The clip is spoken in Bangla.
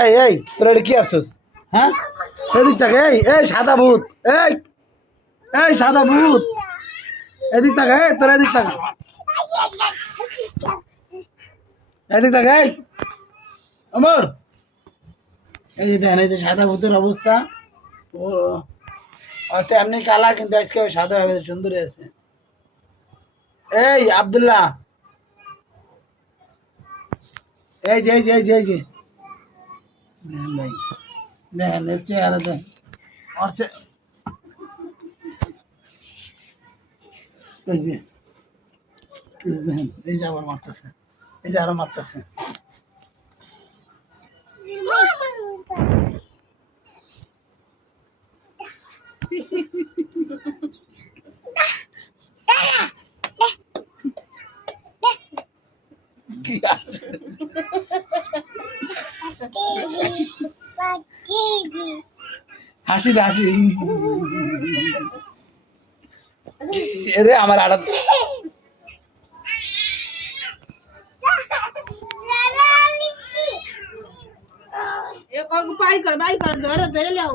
এই এই তোরা এটা কি আসছিস? হ্যাঁ এদিক থাকে। এই এই সাদা ভূত, এই এই সাদা ভূত, এদিক থাকে। এই তোরা এদিক থাকে, এদিক থাকে। এই অমর, এই যে দেখেন, এই যে সাদা ভূতের অবস্থা। ও হয়তো এমনি কালা, কিন্তু আজকে সাদা হয়ে গেছে, সুন্দর আছে। এই আব্দুল্লাহ, এই যে এই যে এই যে এই যে দেখেন ভাই, দেখেন এর চেহারা দেখেন। ওর এই যে দেখেন, এই যে আবার মারতেছে, এই যে আরো মারতেছে। কি আছে? হাসি দে, হাসি। এরে আমার আড়া বাইর কর, ধরে ধরে লাও।